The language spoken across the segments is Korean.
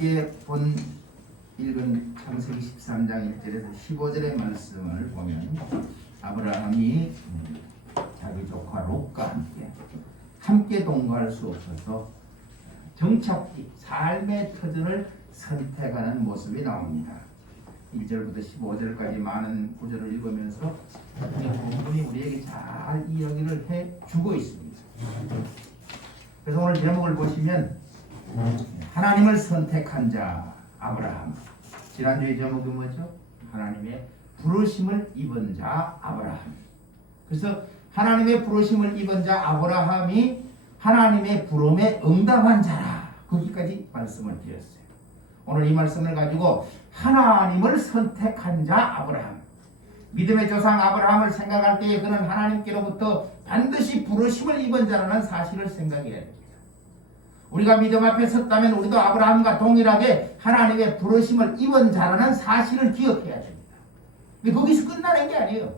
함께 읽은 창세기 13장 1절에서 15절의 말씀을 보면 아브라함이 자기 조카 롯과 함께 동거할 수 없어서 정착지, 삶의 터전을 선택하는 모습이 나옵니다. 1절부터 15절까지 많은 구절을 읽으면서 이 본문이 우리에게 잘 이야기를 해주고 있습니다. 그래서 오늘 제목을 보시면 하나님을 선택한 자 아브라함. 지난주의 제목이 뭐죠? 하나님의 부르심을 입은 자 아브라함. 그래서 하나님의 부르심을 입은 자 아브라함이 하나님의 부름에 응답한 자라. 거기까지 말씀을 드렸어요. 오늘 이 말씀을 가지고 하나님을 선택한 자 아브라함. 믿음의 조상 아브라함을 생각할 때에 그는 하나님께로부터 반드시 부르심을 입은 자라는 사실을 생각해야 됩니다. 우리가 믿음 앞에 섰다면 우리도 아브라함과 동일하게 하나님의 부르심을 입은 자라는 사실을 기억해야 됩니다. 근데 거기서 끝나는 게 아니에요.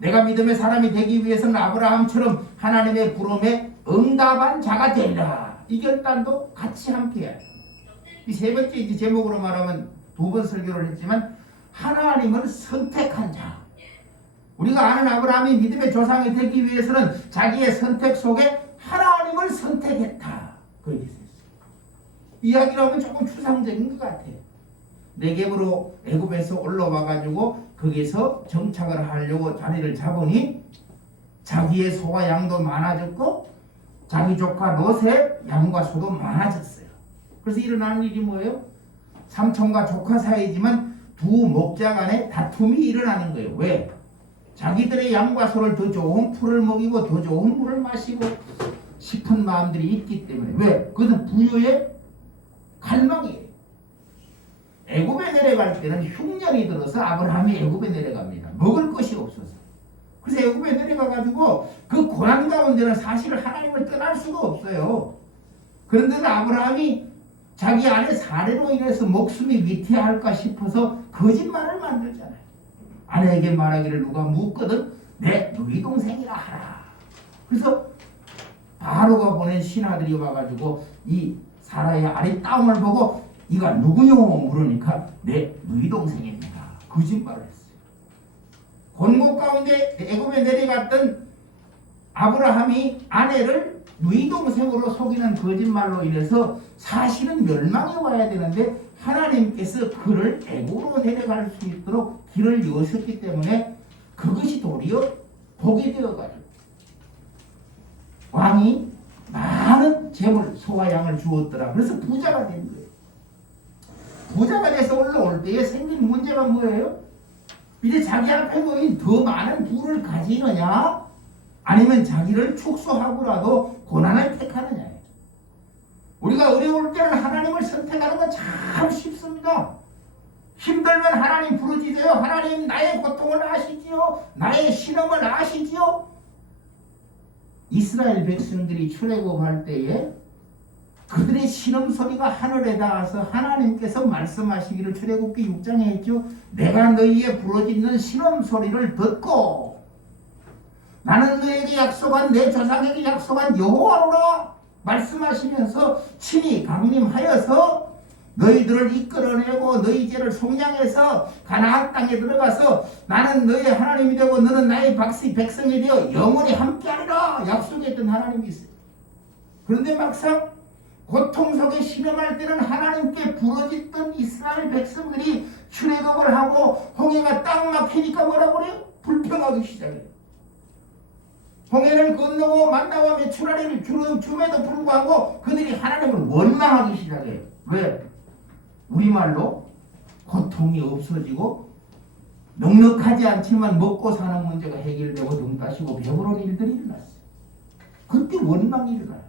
내가 믿음의 사람이 되기 위해서는 아브라함처럼 하나님의 부름에 응답한 자가 되리라. 이 결단도 같이 함께 해야 돼요. 이 세 번째 이제 제목으로 말하면 두 번 설교를 했지만 하나님을 선택한 자. 우리가 아는 아브라함이 믿음의 조상이 되기 위해서는 자기의 선택 속에 하나님을 선택했다. 그렇게 됐어요. 이야기를 하면 조금 추상적인 것 같아요. 네겝으로 애굽에서 올라와가지고 거기서 정착을 하려고 자리를 잡으니 자기의 소와 양도 많아졌고 자기 조카 롯의 양과 소도 많아졌어요. 그래서 일어나는 일이 뭐예요? 삼촌과 조카 사이지만 두 목자 간에 다툼이 일어나는 거예요. 왜? 자기들의 양과 소를 더 좋은 풀을 먹이고 더 좋은 물을 마시고 싶은 마음들이 있기 때문에. 왜? 그것은 부유의 갈망이에요. 애굽에 내려갈 때는 흉년이 들어서 아브라함이 애굽에 내려갑니다. 먹을 것이 없어서. 그래서 애굽에 내려가가지고 그 고난 가운데는 사실 하나님을 떠날 수가 없어요. 그런데 아브라함이 자기 아내 사례로 인해서 목숨이 위태할까 싶어서 거짓말을 만들잖아요. 아내에게 말하기를 누가 묻거든 내 너희 동생이라 하라. 그래서 바로가 보낸 신하들이 와가지고 이 사라의 아리따움을 보고 이가 누구요? 물으니까 내 너희 동생입니다. 거짓말을 했어요. 곤고 가운데 애굽에 내려갔던 아브라함이 아내를 너희 동생으로 속이는 거짓말로 인해서 사실은 멸망이 와야 되는데 하나님께서 그를 애굽으로 내려갈 수 있도록 길을 여셨기 때문에 그것이 도리어 복이 되어가지고 왕이 많은 재물 소와 양을 주었더라. 그래서 부자가 된 거예요. 부자가 돼서 올라올 때에 생긴 문제가 뭐예요? 이제 자기 앞에 놓인 더 많은 부를 가지느냐 아니면 자기를 축소하고라도 고난을 택하느냐. 우리가 어려울 때는 하나님을 선택하는 건 참 쉽습니다. 힘들면 하나님 부르짖어요. 하나님 나의 고통을 아시지요? 나의 신음을 아시지요? 이스라엘 백성들이 출애굽할 때에 그들의 신음소리가 하늘에 닿아서 하나님께서 말씀하시기를 출애굽기 6장에 했죠. 내가 너희의 부르짖는 신음소리를 듣고 나는 너에게 약속한 내 조상에게 약속한 여호와로라 말씀하시면서 친히 강림하여서 너희들을 이끌어내고 너희 죄를 속량해서 가나안 땅에 들어가서 나는 너희 하나님이 되고 너는 나의 백성이 되어 영원히 함께하리라 약속했던 하나님이 있어요. 그런데 막상 고통 속에 신음할 때는 하나님께 부르짖던 이스라엘 백성들이 출애굽을 하고 홍해가 딱 막히니까 뭐라고 그래요? 불평하기 시작해요. 홍해를 건너고 만나와 메추라리를 줌에도 불구하고 그들이 하나님을 원망하기 시작해요. 왜? 우리말로 고통이 없어지고 넉넉하지 않지만 먹고 사는 문제가 해결되고 등 따시고 배부른 일들이 일어났어요. 그때 원망이 일어나요.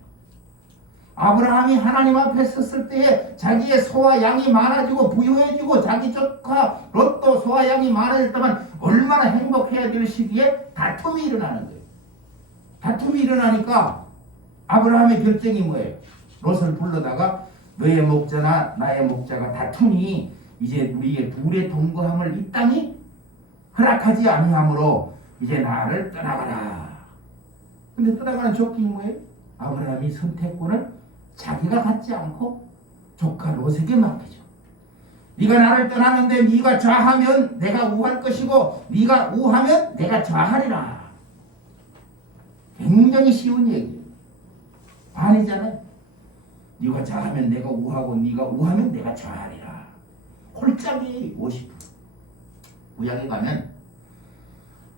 아브라함이 하나님 앞에 섰을 때에 자기의 소와 양이 많아지고 부유해지고 자기 조카 롯도 소와 양이 많아졌다면 얼마나 행복해야 될 시기에 다툼이 일어나는 거예요. 다툼이 일어나니까 아브라함의 결정이 뭐예요? 롯을 불러다가 너의 목자나 나의 목자가 다투니 이제 우리의 둘의 동거함을 이 땅이 허락하지 아니하므로 이제 나를 떠나가라. 근데 떠나가는 조건이 뭐예요? 아브라함이 선택권을 자기가 갖지 않고 조카 롯에게 맡기죠. 네가 나를 떠나는데 네가 좌하면 내가 우할 것이고 네가 우하면 내가 좌하리라. 굉장히 쉬운 얘기예요. 아니잖아요. 네가 좌하면 내가 우하고 네가 우하면 내가 좌하리라. 홀짝이 50%. 구약에 가면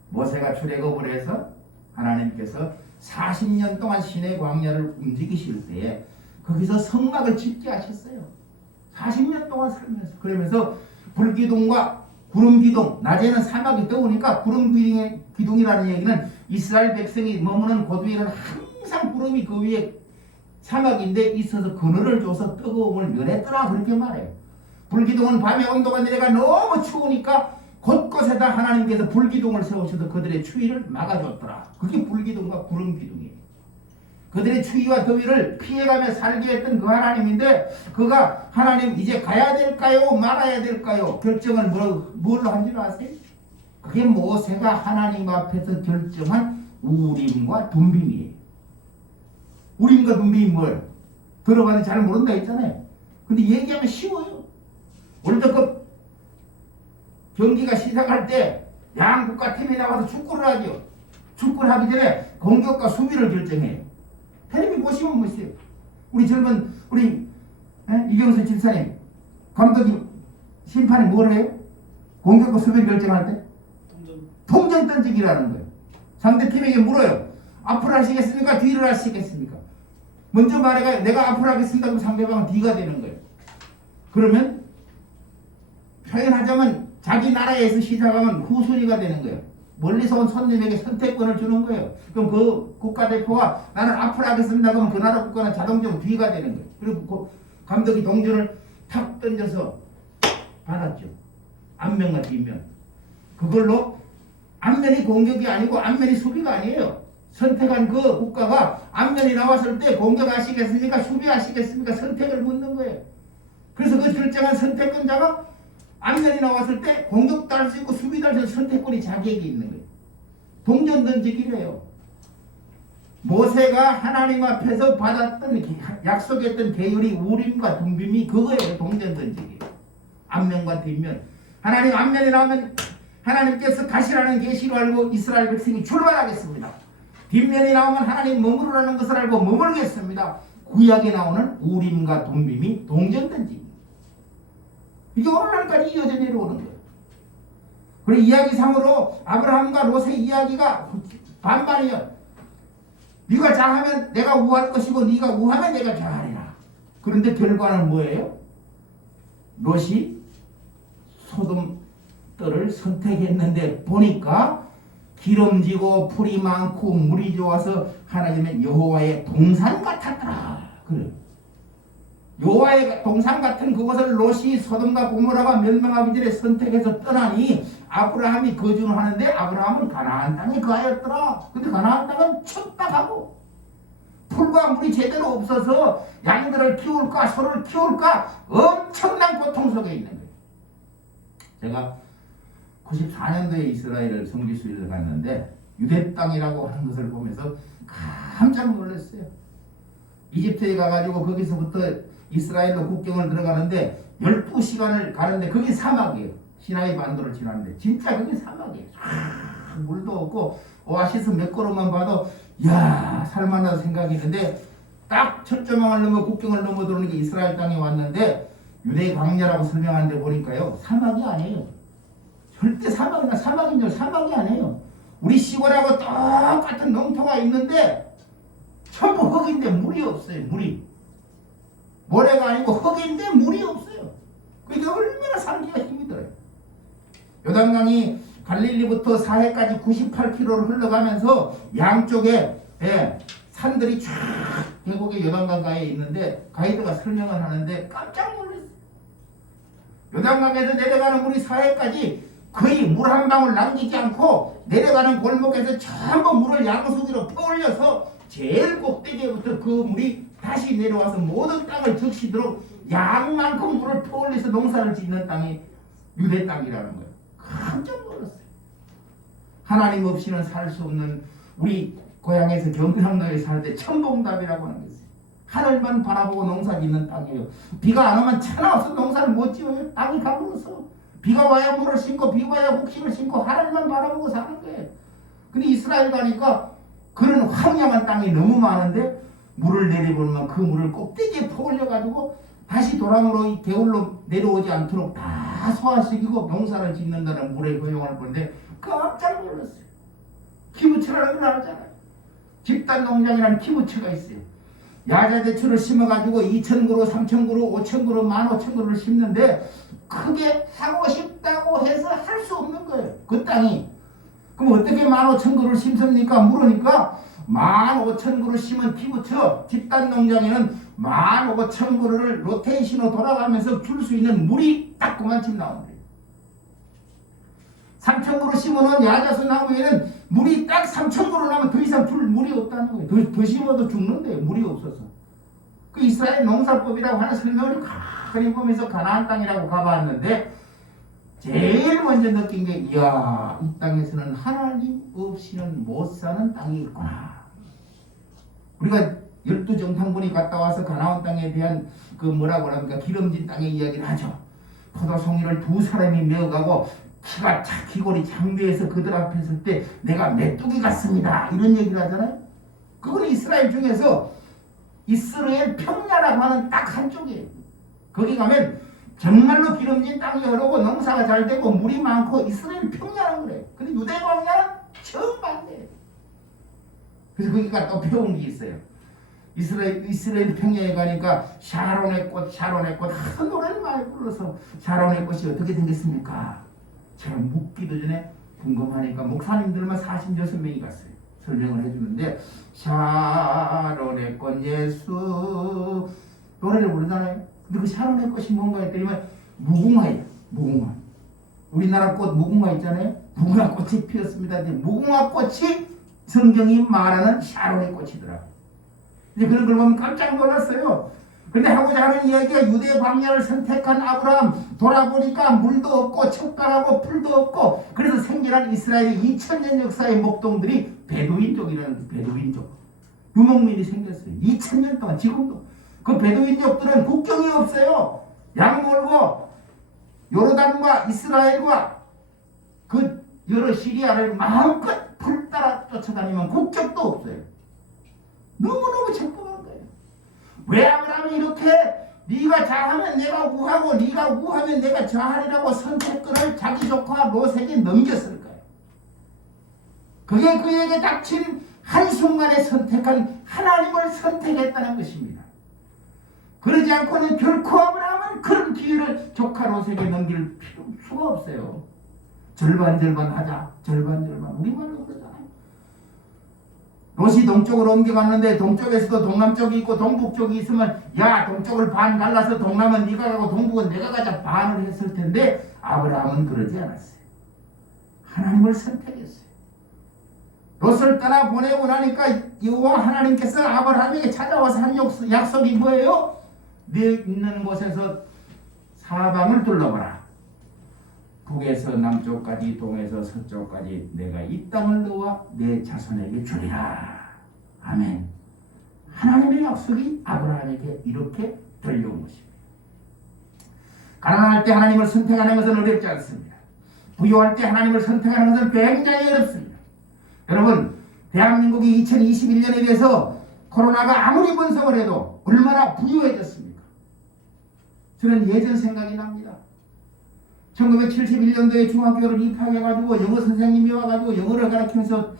모세가 출애굽을 해서 하나님께서 40년 동안 시내 광야를 움직이실 때에 거기서 성막을 짓게 하셨어요. 40년 동안 살면서. 그러면서 불기둥과 구름기둥, 낮에는 사막이 떠오니까 구름기둥이라는 얘기는 이스라엘 백성이 머무는 곳 위에는 항상 구름이 그 위에 사막인데 있어서 그늘을 줘서 뜨거움을 면했더라, 그렇게 말해요. 불기둥은 밤에 온도가 내려가 너무 추우니까 곳곳에다 하나님께서 불기둥을 세우셔서 그들의 추위를 막아줬더라. 그게 불기둥과 구름기둥이에요. 그들의 추위와 더위를 피해가며 살게 했던 그 하나님인데, 그가 하나님 이제 가야 될까요 말아야 될까요 결정을 뭘로 한 줄 아세요? 그게 모세가 하나님 앞에서 결정한 우림과 둠빔이에요. 우림과 둠빔이 뭘? 들어가는 잘 모른다 했잖아요. 근데 얘기하면 쉬워요. 월드컵 경기가 시작할 때 양국가 팀이 나와서 축구를 하죠. 축구를 하기 전에 공격과 수비를 결정해요. 텔레비 보시면 보세요. 우리 젊은 이경수 집사님 감독이 심판이 뭘 해요? 공격과 수비를 결정할 때 동전 던지기라는 거예요. 상대팀에게 물어요. 앞으로 하시겠습니까? 뒤로 하시겠습니까? 먼저 말해가 내가 앞으로 하겠습니다. 그럼 상대방은 뒤가 되는 거예요. 그러면 표현하자면 자기 나라에서 시작하면 후순위가 되는 거예요. 멀리서 온 손님에게 선택권을 주는 거예요. 그럼 그 국가대표가 나는 앞으로 하겠습니다. 그러면 그 나라 국가는 자동적으로 뒤가 되는 거예요. 그리고 그 감독이 동전을 탁 던져서 받았죠. 앞면과 뒷면. 그걸로 앞면이 공격이 아니고 앞면이 수비가 아니에요. 선택한 그 국가가 앞면이 나왔을 때 공격하시겠습니까? 수비하시겠습니까? 선택을 묻는 거예요. 그래서 그 결정한 선택권자가 앞면이 나왔을 때 공격도 할 수 있고 수비도 할 수 있는 선택권이 자기에게 있는 거예요. 동전 던지기래요. 모세가 하나님 앞에서 받았던 약속했던 계율이 우림과 둠빔이 그거예요. 동전 던지기. 앞면과 뒷면. 하나님 앞면이 나오면 하나님께서 가시라는 계시로 알고 이스라엘 백성이 출발하겠습니다. 뒷면이 나오면 하나님 머무르라는 것을 알고 머물겠습니다. 구약에 나오는 우림과 둠빔이 동전 던지기. 이게 오늘날까지 이어져 내려오는 거예요. 그리고 이야기상으로 아브라함과 롯의 이야기가 반반이에요. 네가 좌하면 내가 우할 것이고 네가 우하면 내가 좌하리라. 그런데 결과는 뭐예요? 롯이 소돔 뜰을 선택했는데 보니까 기름지고 풀이 많고 물이 좋아서 하나님의 여호와의 동산 같았더라. 그래요. 여호와의 동산 같은 그곳을 롯이 소돔과 고모라가 멸망하기 전에 선택해서 떠나니 아브라함이 거주를 하는데 아브라함은 가나안 땅에 거하였더라. 근데 가나안 땅은 척박하고 풀과 물이 제대로 없어서 양들을 키울까 소를 키울까 엄청난 고통 속에 있는 거예요. 제가 94년도에 이스라엘을 성지순례를 갔는데 유대 땅이라고 하는 것을 보면서 깜짝 놀랐어요. 이집트에 가가지고 거기서부터 이스라엘로 국경을 들어가는데 12시간을 가는데 그게 사막이에요. 시나이 반도를 지나는데 진짜 그게 사막이에요. 물도 없고 오아시스 몇 걸음만 봐도 야 살만하다 생각이 드는데 딱 철조망을 넘어 국경을 넘어 들어오니까 이스라엘 땅에 왔는데 유대 광야라고 설명하는데 보니까요 사막이 아니에요. 절대 사막인 줄 사막이 아니에요. 우리 시골하고 똑같은 농토가 있는데 전부 흙인데 물이 없어요. 물이 모래가 아니고 흙인데 물이 없어요. 그게 얼마나 살기가 힘이 들어요. 요단강이 갈릴리부터 사해까지 98km를 흘러가면서 양쪽에 산들이 쫙 계곡의 요단강 가에 있는데 가이드가 설명을 하는데 깜짝 놀랐어요. 요단강에서 내려가는 물이 사해까지 거의 물 한 방울 남기지 않고 내려가는 골목에서 전부 물을 야구수기로 퍼올려서 제일 꼭대기부터 그 물이 다시 내려와서 모든 땅을 적시도록 양만큼 물을 퍼올려서 농사를 짓는 땅이 유대 땅이라는 거예요. 깜짝 놀랐어요. 하나님 없이는 살 수 없는 우리 고향에서 경상도에 살 때 천봉답이라고 하는 게 있어요. 하늘만 바라보고 농사 짓는 땅이에요. 비가 안 오면 천하 없어 농사를 못 지어요. 땅이 가물어서. 비가 와야 물을 심고 비가 와야 곡식을 심고 하늘만 바라보고 사는 거예요. 근데 이스라엘 가니까 그런 황량한 땅이 너무 많은데 물을 내려보면 그 물을 꼭대기에 퍼올려가지고 다시 도랑으로 개울로 내려오지 않도록 다 소화시키고 농사를 짓는다는 물의 허용을 보는데 깜짝 놀랐어요. 키부츠라는 걸 알잖아요. 집단 농장이라는 키부츠가 있어요. 야자대추를 심어가지고 2,000그루, 3,000그루, 5,000그루, 15,000그루를 심는데 크게 하고 싶다고 해서 할 수 없는 거예요. 그 땅이. 그럼 어떻게 15,000그루를 심습니까? 물으니까 15,000그루 심은 키부츠 집단 농장에는 15,000그루를 로테이션으로 돌아가면서 줄 수 있는 물이 딱 그만큼 나오는 거예요. 3,000그루 심어놓은 야자수 나무에는 물이 딱 3,000그루 나면 더 이상 줄 물이 없다는 거예요. 더 심어도 죽는데 물이 없어서. 그 이스라엘 농사법이라고 하는 설명을 가만히 보면서 가나안 땅이라고 가봤는데 제일 먼저 느낀 게 이야, 이 땅에서는 하나님 없이는 못 사는 땅이 있구나. 우리가 12정탐꾼이 갔다 와서 가나안 땅에 대한 그 뭐라고 합니까? 기름진 땅의 이야기를 하죠. 포도송이를 두 사람이 메어가고 키가 귀골이 장대에서 그들 앞에 설 때 내가 메뚜기 같습니다. 이런 얘기를 하잖아요. 그건 이스라엘 중에서 이스라엘 평야라고 하는 딱 한쪽이에요. 거기 가면 정말로 기름진 땅이 흐르고 농사가 잘 되고 물이 많고 이스라엘 평야라고 그래. 근데 유대 광야는 정반대예요. 그래서 거기가 또 배운 게 있어요. 이스라엘 평야에 가니까 샤론의 꽃 한 노래를 많이 불러서 샤론의 꽃이 어떻게 생겼습니까? 제가 묻기도 전에 궁금하니까 목사님들만 46명이 갔어요. 설명을 해주는데 샤론의 꽃 예수 노래를 부르잖아요. 근데 그 샤론의 꽃이 뭔가 했더니 무궁화예요. 무궁화. 우리나라 꽃 무궁화 있잖아요. 무궁화 꽃이 피었습니다. 무궁화 꽃이 성경이 말하는 샤론의 꽃이더라고요. 이제 그런 걸 보면 깜짝 놀랐어요. 근데 하고자 하는 이야기가 유대 광야를 선택한 아브라함 돌아보니까 물도 없고 척박하고 풀도 없고 그래서 생겨난 이스라엘의 2000년 역사의 목동들이 베두인족이라는 베두인족 유목민이 생겼어요. 2000년 동안 지금도 그 베두인족들은 국경이 없어요. 양 몰고 요르단과 이스라엘과 그 여러 시리아를 마음껏 풀 따라 쫓아다니면 국적도 없어요. 너무너무 적법한 거예요. 왜 아브라함이 이렇게 네가 좌하면 내가 우하고 네가 우하면 내가 좌하리라고 선택권을 자기 조카 롯에게 넘겼을까요? 그게 그에게 닥친 한순간에 선택한 하나님을 선택했다는 것입니다. 그러지 않고는 결코 아브라함은 그런 기회를 조카 롯에게 넘길 수가 없어요. 절반절반 하자. 절반절반. 우리말로 그러잖아요. 롯이 동쪽으로 옮겨갔는데 동쪽에서도 동남쪽이 있고 동북쪽이 있으면 야 동쪽을 반 갈라서 동남은 네가 가고 동북은 내가 가자 반을 했을 텐데 아브라함은 그러지 않았어요. 하나님을 선택했어요. 롯을 떠나 보내고 나니까 여호와 하나님께서 아브라함에게 찾아와서 한 약속이 뭐예요? 네 있는 곳에서 사방을 둘러봐라. 북에서 남쪽까지 동에서 서쪽까지 내가 이 땅을 너와 내 자손에게 주리라. 아멘. 하나님의 약속이 아브라함에게 이렇게 들려온 것입니다. 가난할 때 하나님을 선택하는 것은 어렵지 않습니다. 부유할 때 하나님을 선택하는 것은 굉장히 어렵습니다. 여러분 대한민국이 2021년에 대해서 코로나가 아무리 번성을 해도 얼마나 부유해졌습니까? 저는 예전 생각이 납니다. 1971년도에 중학교를 입학해가지고 영어 선생님이 와가지고 영어를 가르치면서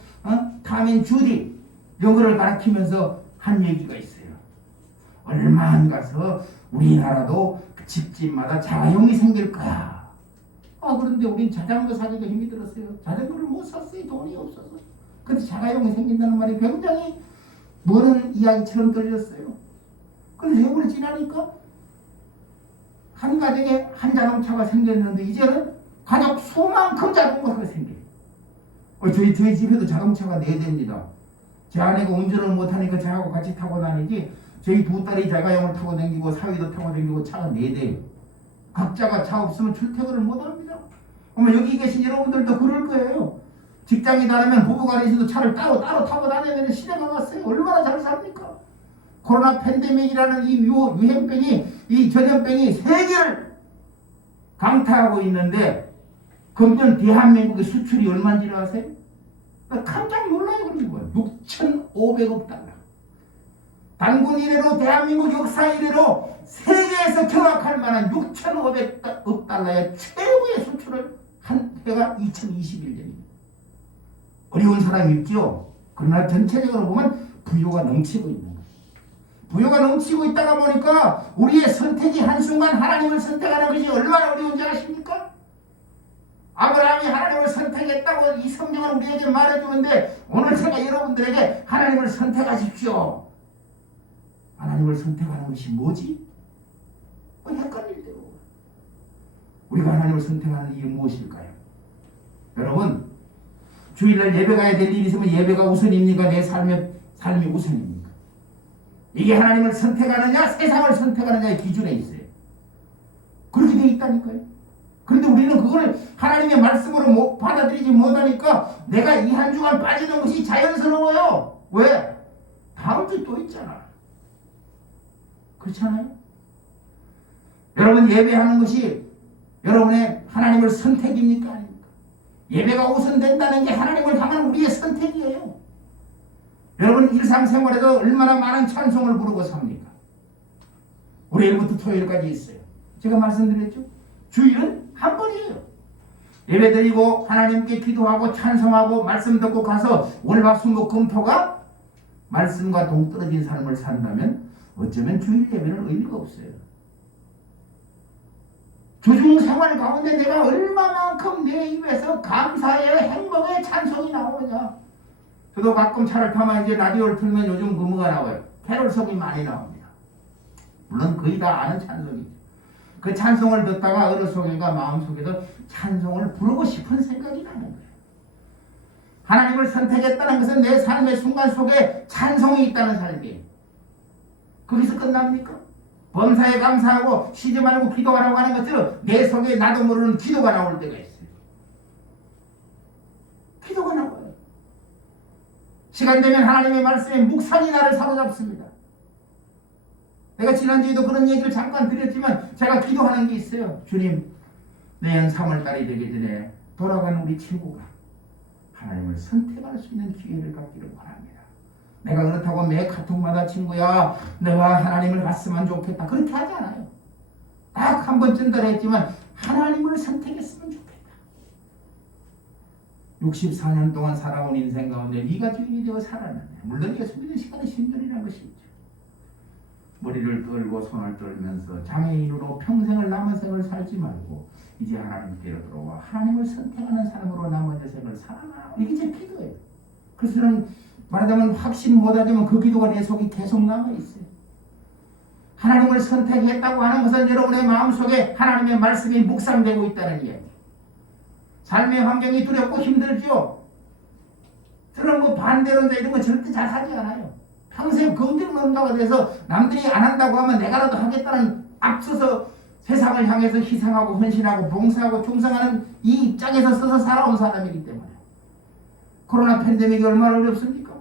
타민 주디 영어를 가르치면서 한 얘기가 있어요. 얼마 안 가서 우리나라도 집집마다 자가용이 생길 거야. 그런데 우린 자전거 사기가 힘이 들었어요. 자전거를 못 샀어요. 돈이 없어서. 근데 자가용이 생긴다는 말이 굉장히 모르는 이야기처럼 들렸어요. 근데 세월이 지나니까 한 가정에 한 자동차가 생겼는데 이제는 가족 수만큼 자동차가 생겨요. 저희 집에도 자동차가 4대입니다. 제 아내가 운전을 못하니까 저하고 같이 타고 다니지 저희 두 딸이 자가용을 타고 다니고 사위도 타고 다니고 차가 4대예요. 각자가 차 없으면 출퇴근을 못합니다. 그러면 여기 계신 여러분들도 그럴 거예요. 직장이 다르면 부부간에 있어도 차를 따로 타고 다녀야 되는 시대가 왔어요. 얼마나 잘 삽니까? 코로나 팬데믹이라는 이 유행병이, 이 전염병이 세계를 강타하고 있는데 금년 대한민국의 수출이 얼마인지 아세요? 깜짝 놀라요. 그런 거예요. 6,500억 달러. 단군 이래로 대한민국 역사 이래로 세계에서 경악할 만한 6,500억 달러의 최고의 수출을 한 해가 2021년입니다. 어려운 사람이 있죠. 그러나 전체적으로 보면 부요가 넘치고 있는 거예요. 부요가 넘치고 있다가 보니까 우리의 선택이 한순간 하나님을 선택하는 것이 얼마나 어려운지 아십니까? 아브라함이 하나님을 선택했다고 이 성경은 우리에게 말해주는데 오늘 제가 여러분들에게 하나님을 선택하십시오. 하나님을 선택하는 것이 뭐지? 헷갈릴 대로. 우리가 하나님을 선택하는 이유 무엇일까요? 여러분, 주일날 예배 가야 될 일이 있으면 예배가 우선입니까? 내 삶이 우선입니까? 이게 하나님을 선택하느냐 세상을 선택하느냐의 기준에 있어요. 그렇게 되어 있다니까요. 그런데 우리는 그걸 하나님의 말씀으로 받아들이지 못하니까 내가 이 한 주간 빠지는 것이 자연스러워요. 왜? 다음 주 또 있잖아. 그렇잖아요? 여러분, 예배하는 것이 여러분의 하나님을 선택입니까? 아닙니까? 예배가 우선된다는 게 하나님을 향한 우리의 선택이에요. 여러분, 일상생활에도 얼마나 많은 찬송을 부르고 삽니까? 월요일부터 토요일까지 있어요. 제가 말씀드렸죠? 주일은 한 번이에요. 예배 드리고 하나님께 기도하고 찬송하고 말씀 듣고 가서 월화수목금토가 말씀과 동떨어진 삶을 산다면 어쩌면 주일 예배는 의미가 없어요. 주중 생활 가운데 내가 얼마만큼 내 입에서 감사의 행복의 찬송이 나오느냐. 저도 가끔 차를 타면 이제 라디오를 틀면 요즘 뭐가 나와요. 캐롤송이 많이 나옵니다. 물론 거의 다 아는 찬송이죠. 그 찬송을 듣다가 어느 속인가 마음속에서 찬송을 부르고 싶은 생각이 나는 거예요. 하나님을 선택했다는 것은 내 삶의 순간 속에 찬송이 있다는 삶이에요. 거기서 끝납니까? 범사에 감사하고 쉬지 말고 기도하라고 하는 것처럼 내 속에 나도 모르는 기도가 나올 때가 있어요. 기도가 나와요. 시간 되면 하나님의 말씀에 묵상이 나를 사로잡습니다. 내가 지난주에도 그런 얘기를 잠깐 드렸지만 제가 기도하는 게 있어요. 주님, 내년 3월달이 되기 전에 돌아가는 우리 친구가 하나님을 선택할 수 있는 기회를 갖기를 바랍니다. 내가 그렇다고 매 카톡마다 친구야 내가 하나님을 봤으면 좋겠다 그렇게 하지 않아요. 딱 한 번 전달했지만 하나님을 선택했으면 좋겠다. 64년 동안 살아온 인생 가운데 네가 주인이 되어 살았는데 물론 예수 믿는 시간의 신전이라는 것이 있죠. 머리를 떨고 손을 떨면서 장애인으로 평생을 남은 생을 살지 말고 이제 하나님께로 들어와 하나님을 선택하는 사람으로 남은 생을 살아라. 이게 제 기도예요. 그래서 저는 말하자면 확신 못하지만 그 기도가 내 속에 계속 남아있어요. 하나님을 선택했다고 하는 것은 여러분의 마음속에 하나님의 말씀이 묵상되고 있다는 이야기. 삶의 환경이 두렵고 힘들죠. 저는 뭐 반대로 이런 거 절대 잘 하지 않아요. 평생 긍정론자가 돼서 남들이 안 한다고 하면 내가라도 하겠다는 앞서서 세상을 향해서 희생하고 헌신하고 봉사하고 충성하는 이 입장에서 서서 살아온 사람이기 때문에 코로나 팬데믹이 얼마나 어렵습니까?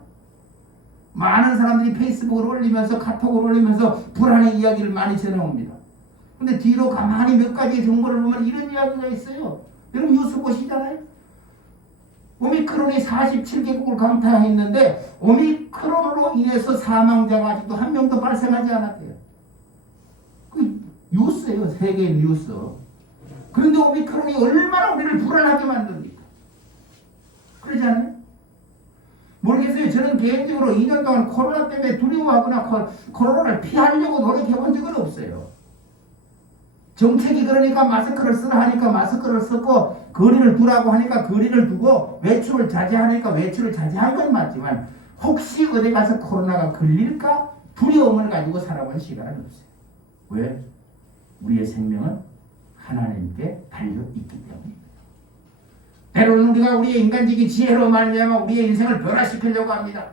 많은 사람들이 페이스북을 올리면서 카톡을 올리면서 불안의 이야기를 많이 전해옵니다. 근데 뒤로 가만히 몇 가지의 정보를 보면 이런 이야기가 있어요. 여러분 뉴스 보시잖아요. 오미크론이 47개국을 강타했는데 오미크론으로 인해서 사망자가 아직도 한 명도 발생하지 않았대요. 그 뉴스예요. 세계 뉴스. 그런데 오미크론이 얼마나 우리를 불안하게 만듭니까? 그러지 않아요? 모르겠어요. 저는 개인적으로 2년 동안 코로나 때문에 두려워하거나 코로나를 피하려고 노력해본 적은 없어요. 정책이 그러니까 마스크를 쓰라 하니까 마스크를 썼고 거리를 두라고 하니까 거리를 두고 외출을 자제하니까 외출을 자제한 건 맞지만 혹시 어디 가서 코로나가 걸릴까 두려움을 가지고 살아본 시간은 없어요. 왜? 우리의 생명은 하나님께 달려있기 때문입니다. 때로는 우리가 우리의 인간적인 지혜로 말미암아 우리의 인생을 변화시키려고 합니다.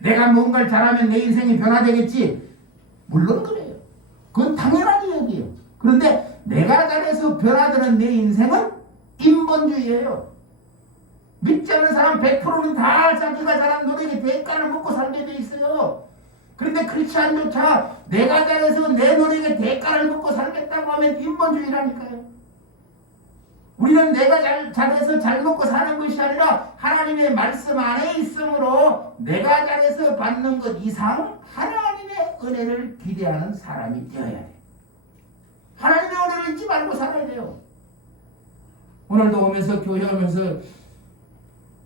내가 뭔가를 잘하면 내 인생이 변화되겠지. 물론 그래요. 그건 당연한 이야기예요. 그런데 내가 잘해서 변화되는 내 인생은 인본주의예요. 믿지 않는 사람 100%는 다 자기가 잘한 노력에 대가를 먹고 살게 돼 있어요. 그런데 크리스찬조차 내가 잘해서 내 노력에 대가를 먹고 살겠다고 하면 인본주의라니까요. 우리는 내가 잘해서 잘 먹고 사는 것이 아니라 하나님의 말씀 안에 있으므로 내가 잘해서 받는 것 이상 하나님의 은혜를 기대하는 사람이 되어야 돼. 하나님의 은혜를 잊지 말고 살아야 돼요. 오늘도 오면서 교회 오면서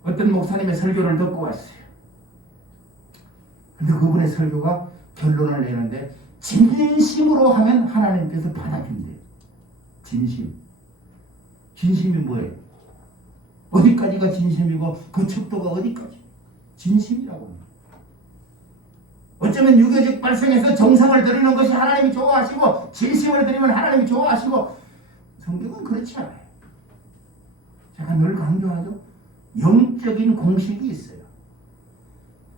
어떤 목사님의 설교를 듣고 왔어요. 근데 그분의 설교가 결론을 내는데 진심으로 하면 하나님께서 받아준대요. 진심이 뭐예요? 어디까지가 진심이고 그 척도가 어디까지? 진심이라고 합니다. 어쩌면 유교적 발성에서 정성을 드리는 것이 하나님이 좋아하시고 진심을 드리면 하나님이 좋아하시고 성경은 그렇지 않아요. 제가 늘 강조하죠. 영적인 공식이 있어요.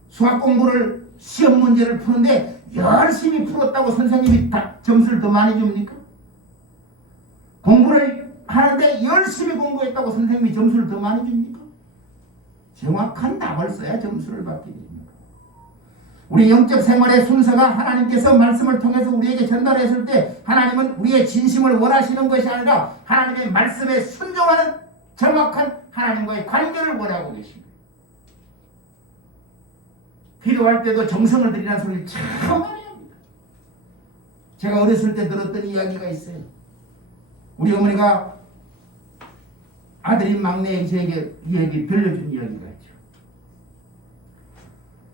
수학 공부를 시험 문제를 푸는데 열심히 풀었다고 선생님이 점수를 더 많이 줍니까? 공부를 하는데 열심히 공부했다고 선생님이 점수를 더 많이 줍니까? 정확한 답을 써야 점수를 받게 됩니다. 우리 영적 생활의 순서가 하나님께서 말씀을 통해서 우리에게 전달했을 때 하나님은 우리의 진심을 원하시는 것이 아니라 하나님의 말씀에 순종하는 정확한 하나님과의 관계를 원하고 계십니다. 기도할 때도 정성을 들이라는 소리를 참 많이 합니다. 제가 어렸을 때 들었던 이야기가 있어요. 우리 어머니가 아들인 막내에게 저에게 이야기 들려준 이야기가 있죠.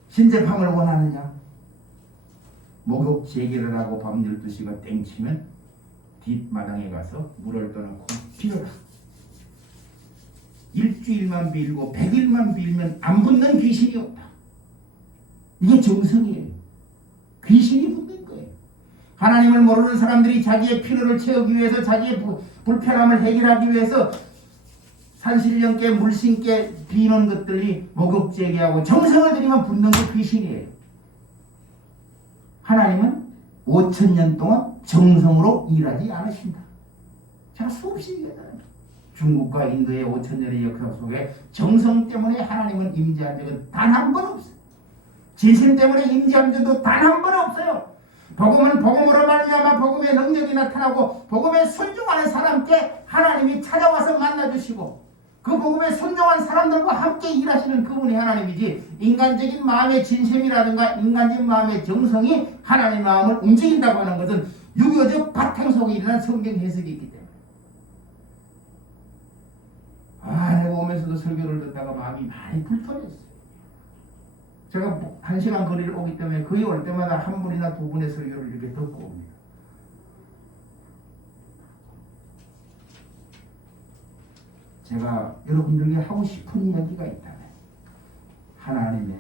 신재팜을 원하느냐? 목욕 재개를 하고 밤 12시가 땡치면 뒷마당에 가서 물을 떠놓고 빌어라. 일주일만 빌고 100일만 빌면 안 붙는 귀신이 없다. 이게 정성이에요. 귀신이 붙는 거예요. 하나님을 모르는 사람들이 자기의 필요를 채우기 위해서 자기의 불편함을 해결하기 위해서 산신령께 물신께 비는 것들이 목욕제기하고 정성을 들이면 붙는 게 귀신이에요. 하나님은 5000년 동안 정성으로 일하지 않으신다. 제가 수없이 얘기하잖아요. 중국과 인도의 5000년의 역사 속에 정성 때문에 하나님은 임재한 적은 단 한 번 없어요. 진심 때문에 임재한 적도 단 한 번 없어요. 복음은 복음으로 말미암아 복음의 능력이 나타나고 복음에 순종하는 사람께 하나님이 찾아와서 만나주시고 그 복음에 순종한 사람들과 함께 일하시는 그분이 하나님이지 인간적인 마음의 진심이라든가 인간적인 마음의 정성이 하나님의 마음을 움직인다고 하는 것은 유교적 바탕 속에 일어난 성경 해석이 있기 때문에 내가 오면서도 설교를 듣다가 마음이 많이 불편했어요. 제가 1시간 거리를 오기 때문에 거의 올 때마다 한 분이나 두 분의 설교를 이렇게 듣고 옵니다. 제가 여러분들에게 하고 싶은 이야기가 있다면 하나님의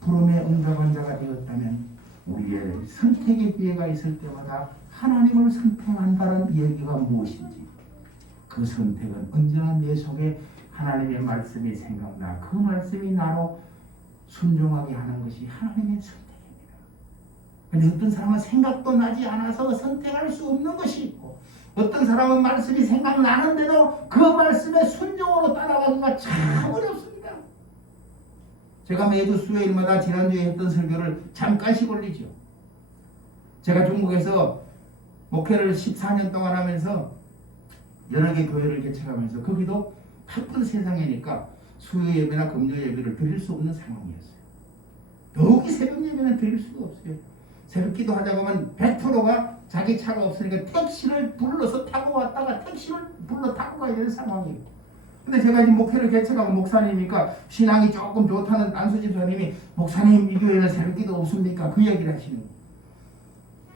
부름에 응답한 자가 되었다면 우리의 선택의 기회가 있을 때마다 하나님을 선택한다는 이야기가 무엇인지 그 선택은 언제나 내 속에 하나님의 말씀이 생각나 그 말씀이 나로 순종하게 하는 것이 하나님의 선택입니다. 그런데 어떤 사람은 생각도 나지 않아서 선택할 수 없는 것이 있고 어떤 사람은 말씀이 생각나는데도 그 말씀의 순종으로 따라가기가 참 어렵습니다. 제가 매주 수요일마다 지난주에 했던 설교를 잠깐씩 올리죠. 제가 중국에서 목회를 14년 동안 하면서 여러 개 교회를 개척하면서 거기도 바쁜 세상이니까 수요 예배나 금요 예배를 드릴 수 없는 상황이었어요. 더욱이 새벽 예배는 드릴 수가 없어요. 새벽 기도 하자고 하면 100%가 자기 차가 없으니까 택시를 불러서 타고 왔다가 택시를 불러 타고 가야 되는 상황이에요. 근데 제가 이제 목회를 개척하고 목사님이니까 신앙이 조금 좋다는 안수집사님이 목사님 이 교회는 새벽 기도 없습니까? 그 얘기를 하시는 거예요.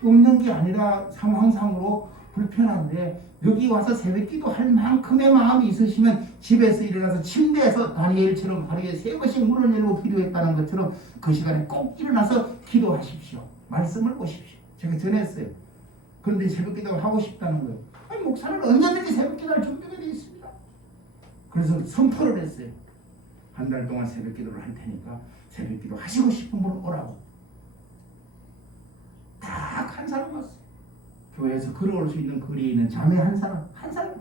없는 게 아니라 상황상으로 불편한데 여기 와서 새벽 기도 할 만큼의 마음이 있으시면 집에서 일어나서 침대에서 다니엘처럼 하루에 3번씩 문을 열고 기도했다는 것처럼 그 시간에 꼭 일어나서 기도하십시오. 말씀을 보십시오. 제가 전했어요. 그런데 새벽 기도를 하고 싶다는 거예요. 아니, 목사는 언제든지 새벽 기도할 준비가 되어 있습니다. 그래서 선포를 했어요. 한 달 동안 새벽 기도를 할 테니까 새벽 기도 하시고 싶은 분 오라고. 딱 한 사람 왔어요. 교회에서 걸어올 수 있는 거리에 있는 자매 한 사람 왔어요.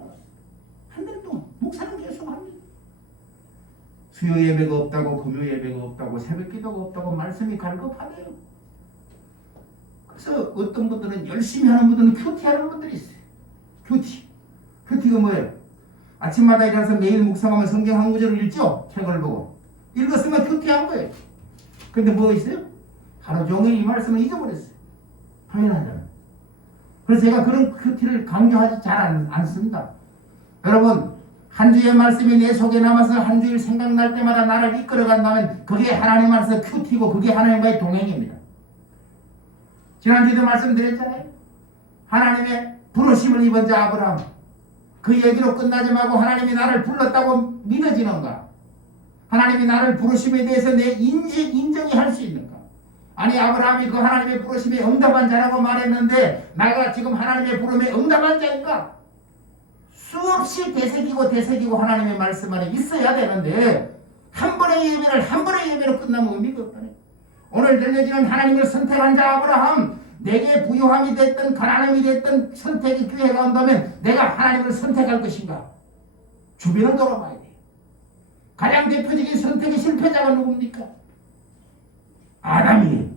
한 달 동안 목사는 계속 합니다. 수요 예배가 없다고 금요 예배가 없다고 새벽 기도가 없다고 말씀이 갈급하네요. 그래서 어떤 분들은 열심히 하는 분들은 큐티하는 분들이 있어요. 큐티가 뭐예요? 아침마다 일어나서 매일 묵상하면 성경 한 구절을 읽죠. 책을 보고 읽었으면 큐티한 거예요. 근데 뭐 있어요? 하루 종일 이 말씀을 잊어버렸어요. 당연하잖아요. 그래서 제가 그런 큐티를 강조하지 잘 않습니다. 여러분, 한 주의 말씀이 내 속에 남아서 한 주일 생각날 때마다 나를 이끌어간다면 그게 하나님 안에서 큐티고 그게 하나님과의 동행입니다. 지난주에도 말씀드렸잖아요. 하나님의 부르심을 입은 자 아브라함, 그 얘기로 끝나지 말고 하나님이 나를 불렀다고 믿어지는가? 하나님이 나를 부르심에 대해서 내 인정이 할 수 있는가? 아니, 아브라함이 그 하나님의 부르심에 응답한 자라고 말했는데 내가 지금 하나님의 부름에 응답한 자인가? 수없이 되새기고 하나님의 말씀 안에 있어야 되는데 한 번의 예배로 끝나면 의미가 없다네. 오늘 들려지는 하나님을 선택한 자 아브라함, 내게 부유함이 됐든 가난함이 됐든 선택이 기회가 온다면 내가 하나님을 선택할 것인가? 주변을 돌아봐야 돼요. 가장 대표적인 선택의 실패자가 누굽니까? 아담이에요.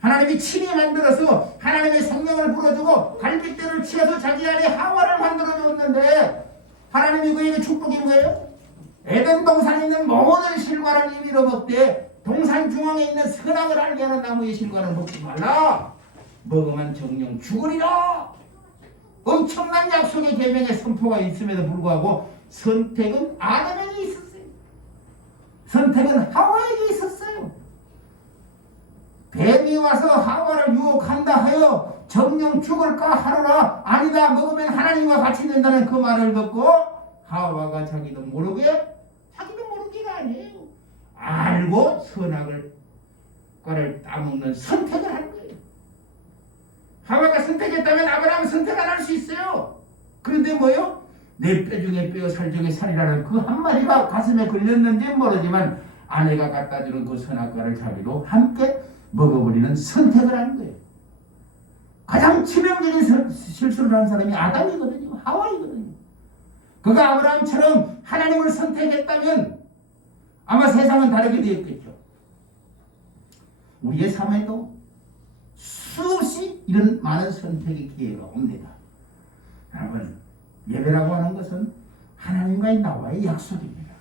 하나님이 친히 만들어서 하나님의 성령을 불어주고 갈빗대를 치어서 자기 안에 하와를 만들어줬는데 하나님이 그에게 축복인 거예요? 에덴 동산에 있는 모든 실과를 임의로 먹되 동산 중앙에 있는 선악을 알게 하는 나무의 실과를 먹지 말라. 먹으면 정령 죽으리라. 엄청난 약속의 계명의 선포가 있음에도 불구하고 선택은 아담에게 있었어요. 선택은 하와에게 있었어요. 뱀이 와서 하와를 유혹한다 하여 정령 죽을까 하노라. 아니다, 먹으면 하나님과 같이 된다는 그 말을 듣고 하와가 자기도 모르게가 아니에요. 알고 선악을 과를 따먹는 선택을 한 거예요. 하와가 선택했다면 아브라함은 선택 안 할 수 있어요. 그런데 뭐요? 내 뼈 중에 뼈, 살 중에 살이라는 그 한마디가 가슴에 걸렸는지는 모르지만 아내가 갖다주는 그 선악과를 자기도 함께 먹어버리는 선택을 한 거예요. 가장 치명적인 실수를 한 사람이 아담이거든요. 하와이거든요. 그가 아브라함처럼 하나님을 선택했다면 아마 세상은 다르게 되었겠죠. 우리의 삶에도 수없이 이런 많은 선택의 기회가 옵니다. 여러분, 예배라고 하는 것은 하나님과의 나와의 약속입니다.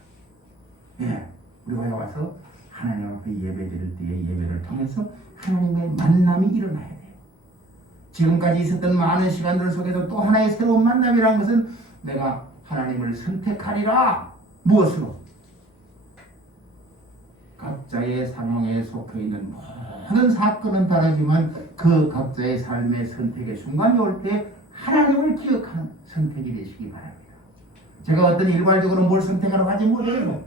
예, 우리가 와서 하나님 앞에 예배드릴 때의 예배를 통해서 하나님과의 만남이 일어나야 돼요. 지금까지 있었던 많은 시간들 속에서 또 하나의 새로운 만남이라는 것은 내가 하나님을 선택하리라. 무엇으로? 각자의 상황에 속해 있는 모든 사건은 다르지만 그 각자의 삶의 선택의 순간이 올 때 하나님을 기억하는 선택이 되시기 바랍니다. 제가 어떤 일괄적으로 뭘 선택하라고 하지 못해요.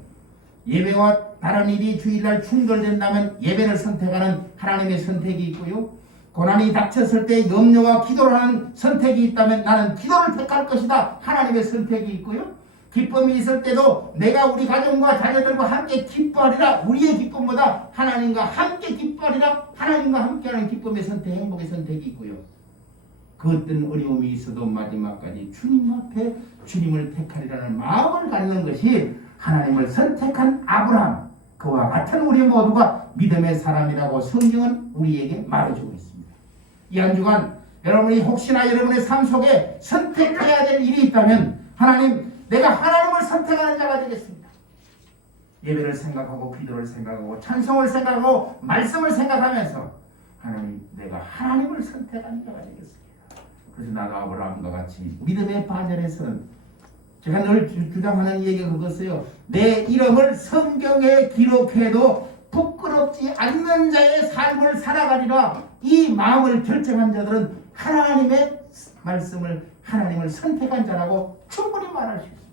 예배와 다른 일이 주일날 충돌된다면 예배를 선택하는 하나님의 선택이 있고요. 고난이 닥쳤을 때 염려와 기도를 하는 선택이 있다면 나는 기도를 택할 것이다. 하나님의 선택이 있고요. 기쁨이 있을 때도 내가 우리 가정과 자녀들과 함께 기뻐하리라. 우리의 기쁨보다 하나님과 함께 기뻐하리라. 하나님과 함께하는 기쁨의 선택, 행복의 선택이 있고요. 그 어떤 어려움이 있어도 마지막까지 주님 앞에 주님을 택하리라는 마음을 갖는 것이 하나님을 선택한 아브라함, 그와 같은 우리 모두가 믿음의 사람이라고 성경은 우리에게 말해주고 있습니다. 이 한 주간 여러분이 혹시나 여러분의 삶 속에 선택해야 될 일이 있다면 하나님, 내가 하나님을 선택하는 자가 되겠습니다. 예배를 생각하고 기도를 생각하고 찬송을 생각하고 말씀을 생각하면서 하나님, 내가 하나님을 선택하는 자가 되겠습니다. 그래서 나도 아브라함과 같이 믿음의 반열에서는 제가 늘 주장하는 얘기가 그것이에요. 내 이름을 성경에 기록해도 부끄럽지 않는 자의 삶을 살아가리라. 이 마음을 결정한 자들은 하나님의 말씀을, 하나님을 선택한 자라고 충분히 말할 수 있습니다.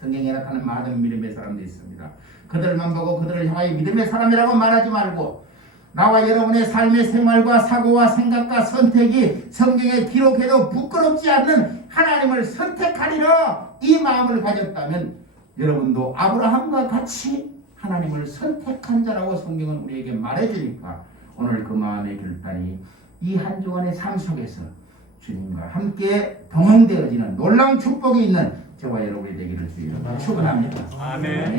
성경에 나타나는 많은 믿음의 사람들이 있습니다. 그들만 보고 그들을 향하여 믿음의 사람이라고 말하지 말고 나와 여러분의 삶의 생활과 사고와 생각과 선택이 성경에 기록해도 부끄럽지 않는 하나님을 선택하리라. 이 마음을 가졌다면 여러분도 아브라함과 같이 하나님을 선택한 자라고 성경은 우리에게 말해주니까 오늘 그 마음의 결단이 이 한 주간의 삶 속에서 주님과 함께 동행되어지는 놀라운 축복이 있는 저와 여러분이 되기를 주여 축원합니다. 아멘.